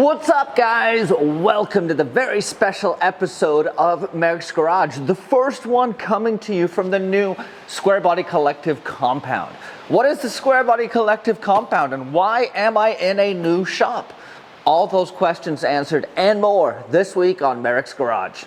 What's up, guys? Welcome to the very special episode of Merricks Garage, the first one coming to you from the new Squarebody Collective compound. What is the Squarebody Collective compound and why am I in a new shop? All those questions answered and more this week on Merricks Garage.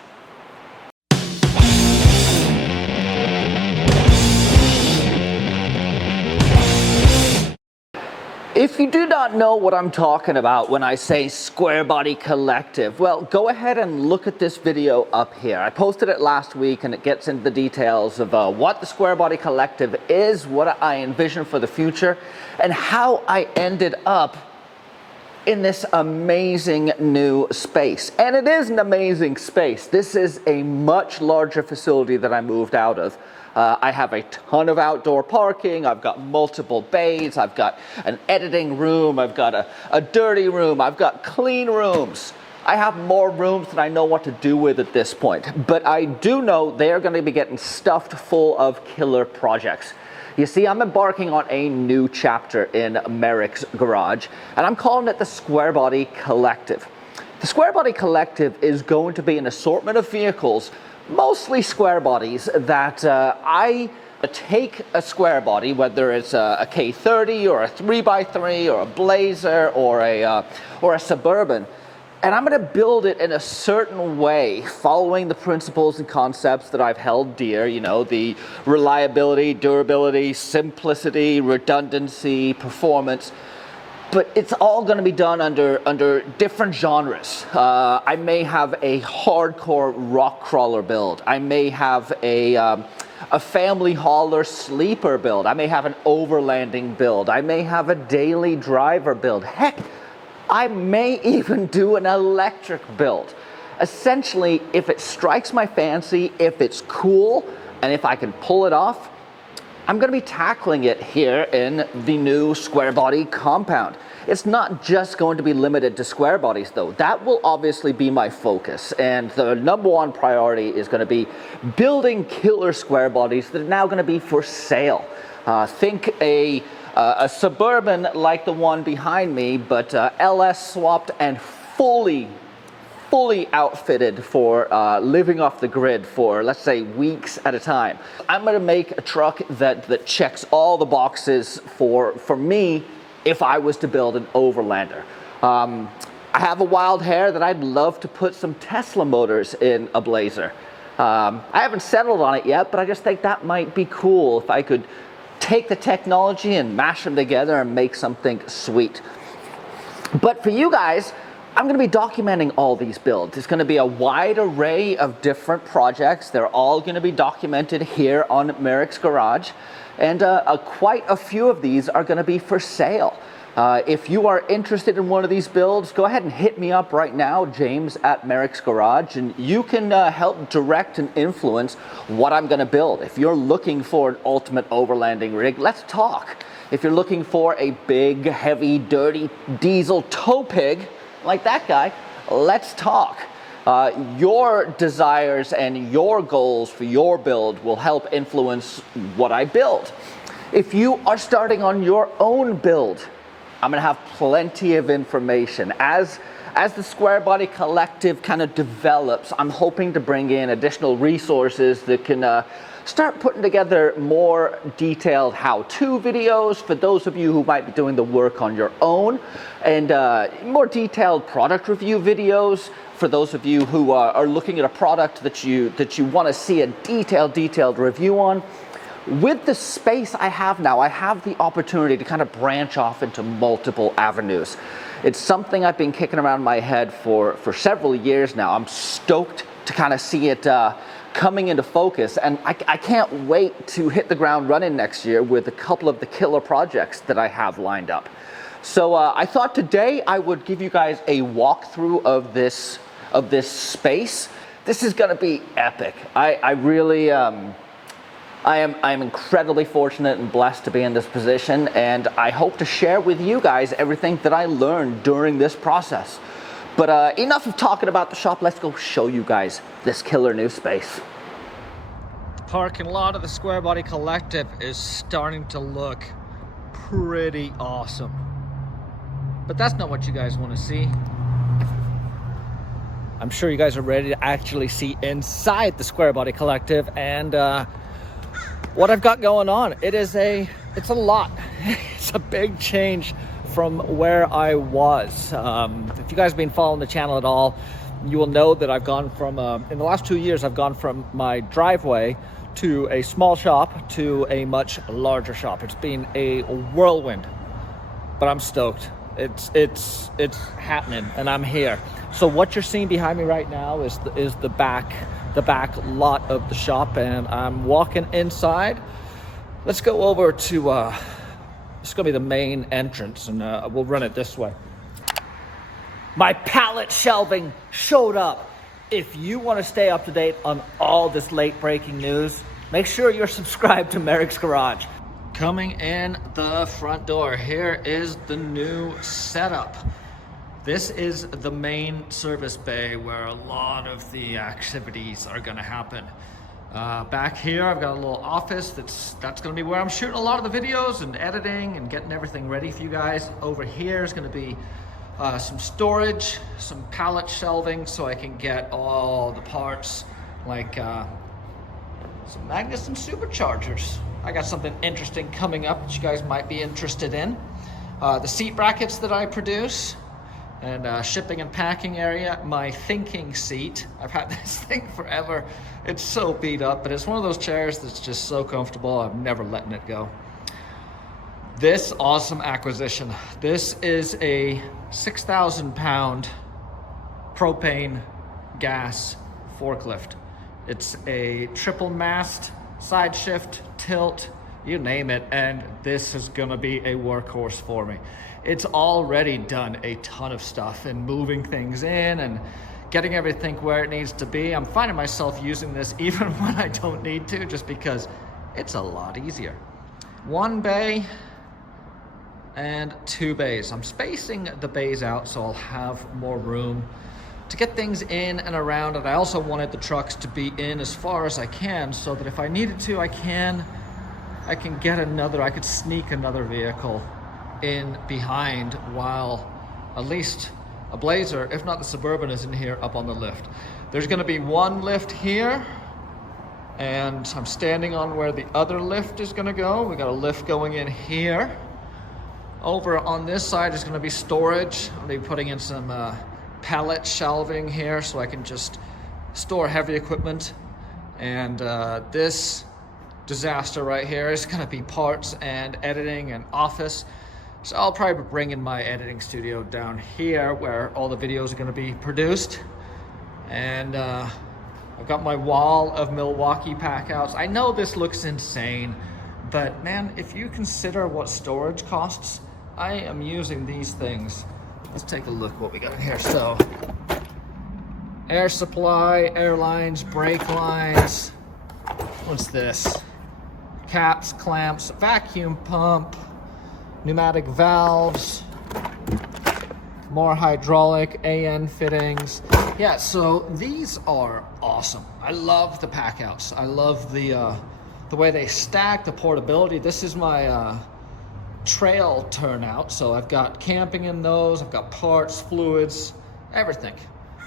If you do not know what I'm talking about when I say Squarebody Collective, well, go ahead and look at this video up here. I posted it last week and it gets into the details of what the Squarebody Collective is, what I envision for the future, and how I ended up in this amazing new space. And it is an amazing space. This is a much larger facility that I moved out of. I have a ton of outdoor parking, I've got multiple bays, I've got an editing room, I've got a dirty room, I've got clean rooms. I have more rooms than I know what to do with at this point, but I do know they are going to be getting stuffed full of killer projects. You see, I'm embarking on a new chapter in Merricks Garage, and I'm calling it the Squarebody Collective. The Squarebody Collective is going to be an assortment of vehicles, mostly square bodies, that I take a square body, whether it's a K30 or a 3x3 or a Blazer or a Suburban, and I'm going to build it in a certain way, following the principles and concepts that I've held dear, you know, the reliability, durability, simplicity, redundancy, performance. But it's all going to be done under different genres. I may have a hardcore rock crawler build. I may have a family hauler sleeper build. I may have an overlanding build. I may have a daily driver build. Heck, I may even do an electric build. Essentially, if it strikes my fancy, if it's cool, and if I can pull it off, I'm going to be tackling it here in the new Squarebody compound. It's not just going to be limited to square bodies though. That will obviously be my focus, and the number one priority is going to be building killer square bodies that are now going to be for sale. Think a Suburban like the one behind me, but LS swapped and fully outfitted for living off the grid for, let's say, weeks at a time. I'm going to make a truck that checks all the boxes for me if I was to build an overlander. I have a wild hair that I'd love to put some Tesla motors in a Blazer. I haven't settled on it yet, but I just think that might be cool if I could take the technology and mash them together and make something sweet. But for you guys, I'm going to be documenting all these builds. It's going to be a wide array of different projects. They're all going to be documented here on Merricks Garage. And quite a few of these are going to be for sale. If you are interested in one of these builds, go ahead and hit me up right now, James at Merricks Garage, and you can help direct and influence what I'm going to build. If you're looking for an ultimate overlanding rig, let's talk. If you're looking for a big, heavy, dirty diesel tow pig, like that guy, let's talk. Your desires and your goals for your build will help influence what I build. If you are starting on your own build, I'm going to have plenty of information. As the Squarebody Collective kind of develops, I'm hoping to bring in additional resources that can start putting together more detailed how-to videos for those of you who might be doing the work on your own, and more detailed product review videos for those of you who are looking at a product that you want to see a detailed review on. With the space I have now, I have the opportunity to kind of branch off into multiple avenues. It's something I've been kicking around my head for several years now. I'm stoked to kind of see it coming into focus, and I can't wait to hit the ground running next year with a couple of the killer projects that I have lined up. So I thought today I would give you guys a walkthrough of this space. This is going to be epic. I'm incredibly fortunate and blessed to be in this position, and I hope to share with you guys everything that I learned during this process. But enough of talking about the shop, let's go show you guys this killer new space. The parking lot of the Squarebody Collective is starting to look pretty awesome. But that's not what you guys want to see. I'm sure you guys are ready to actually see inside the Squarebody Collective and what I've got going on. It's a lot. It's a big change from where I was. If you guys have been following the channel at all, you will know that I've gone from, in the last 2 years, I've gone from my driveway to a small shop to a much larger shop. It's been a whirlwind, but I'm stoked. It's happening, and I'm here. So what you're seeing behind me right now is the back lot of the shop, and I'm walking inside. Let's go over to it's gonna be the main entrance, and we'll run it this way. My pallet shelving showed up. If you want to stay up to date on all this late breaking news, make sure you're subscribed to Merricks Garage. Coming in the front door, here is the new setup. This is the main service bay where a lot of the activities are gonna happen. Back here, I've got a little office that's gonna be where I'm shooting a lot of the videos and editing and getting everything ready for you guys. Over here is gonna be some storage, some pallet shelving so I can get all the parts like some magnets and superchargers. I got something interesting coming up that you guys might be interested in. The seat brackets that I produce, and shipping and packing area, my thinking seat. I've had this thing forever. It's so beat up, but it's one of those chairs that's just so comfortable. I'm never letting it go. This awesome acquisition. This is a 6,000 pound propane gas forklift. It's a triple mast, side shift, tilt, you name it, and this is gonna be a workhorse for me. It's already done a ton of stuff and moving things in and getting everything where it needs to be. I'm finding myself using this even when I don't need to, just because it's a lot easier. One bay and 2 bays. I'm spacing the bays out so I'll have more room to get things in and around, and I also wanted the trucks to be in as far as I can so that if I needed to, I can I could sneak another vehicle in behind while at least a Blazer, if not the Suburban, is in here up on the lift. There's gonna be one lift here, and I'm standing on where the other lift is gonna go. We got a lift going in here. Over on this side is gonna be storage. I'm gonna be putting in some pallet shelving here so I can just store heavy equipment. And this disaster right here is gonna be parts and editing and office. So I'll probably bring in my editing studio down here where all the videos are gonna be produced. And I've got my wall of Milwaukee packouts. I know this looks insane, but man, if you consider what storage costs, I am using these things. Let's take a look what we got in here. So, air supply, air lines, brake lines. What's this? Caps, clamps, vacuum pump, pneumatic valves, more hydraulic, AN fittings. Yeah, so these are awesome. I love the packouts. I love the way they stack, the portability. This is my trail turnout, so I've got camping in those, I've got parts, fluids, everything.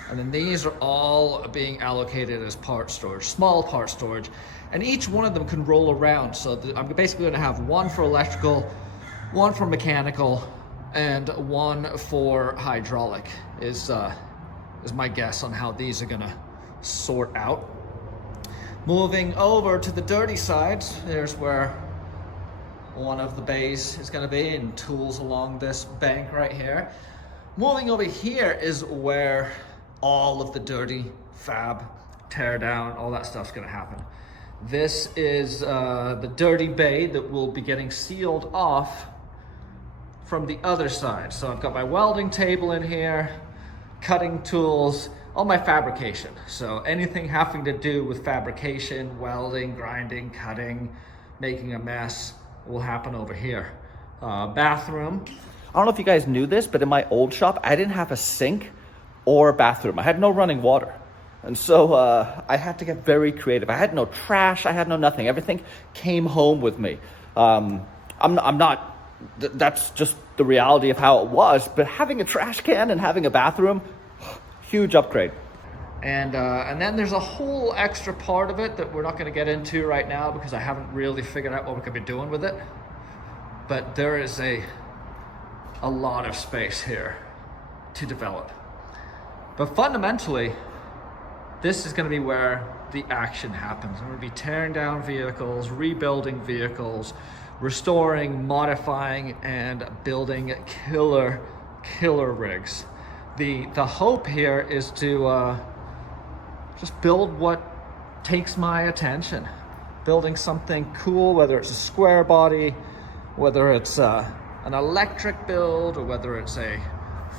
And then these are all being allocated as part storage, small part storage, and each one of them can roll around. So I'm basically going to have one for electrical, one for mechanical, and one for hydraulic is my guess on how these are going to sort out. Moving over to the dirty side, there's where one of the bays is going to be, and tools along this bank right here. Moving over here is where all of the dirty fab, tear down, all that stuff's going to happen. This is the dirty bay that will be getting sealed off from the other side. So I've got my welding table in here, cutting tools, all my fabrication. So anything having to do with fabrication, welding, grinding, cutting, making a mess will happen over here. Bathroom. I don't know if you guys knew this, but in my old shop, I didn't have a sink or a bathroom. I had no running water. And so I had to get very creative. I had no trash, I had no nothing. Everything came home with me. I'm not, that's just the reality of how it was, but having a trash can and having a bathroom, huge upgrade. And then there's a whole extra part of it that we're not going to get into right now because I haven't really figured out what we could be doing with it. But there is a lot of space here to develop. But fundamentally, this is going to be where the action happens. I'm going to be tearing down vehicles, rebuilding vehicles, restoring, modifying, and building killer rigs. The hope here is to just build what takes my attention. Building something cool, whether it's a square body, whether it's an electric build, or whether it's a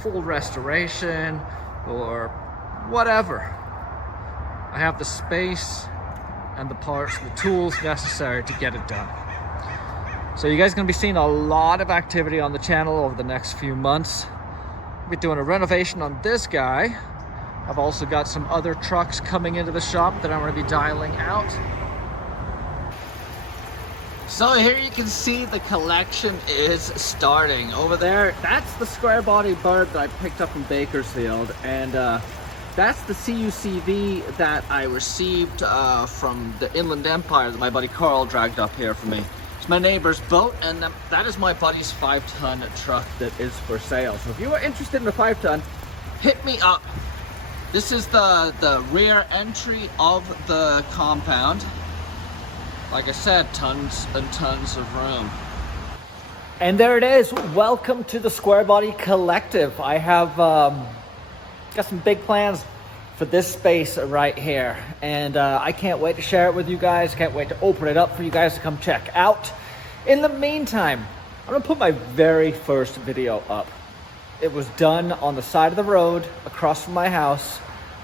full restoration, or whatever. I have the space and the parts, the tools necessary to get it done. So you guys are going to be seeing a lot of activity on the channel over the next few months. We'll be doing a renovation on this guy. I've also got some other trucks coming into the shop that I'm going to be dialing out. So here you can see the collection is starting. Over there, that's the square body bird that I picked up in Bakersfield, and that's the CUCV that I received from the Inland Empire that my buddy Carl dragged up here for me. It's my neighbor's boat, and that is my buddy's 5-ton truck that is for sale. So if you are interested in a 5-ton, hit me up. This is the rear entry of the compound. Like I said, tons and tons of room. And there it is. Welcome to the Squarebody Collective. I have got some big plans for this space right here. And I can't wait to share it with you guys. Can't wait to open it up for you guys to come check out. In the meantime, I'm gonna put my very first video up. It was done on the side of the road across from my house.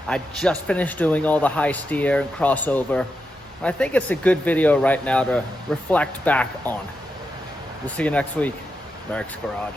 I just finished doing all the high steer and crossover. I think it's a good video right now to reflect back on. We'll see you next week. Merricks Garage.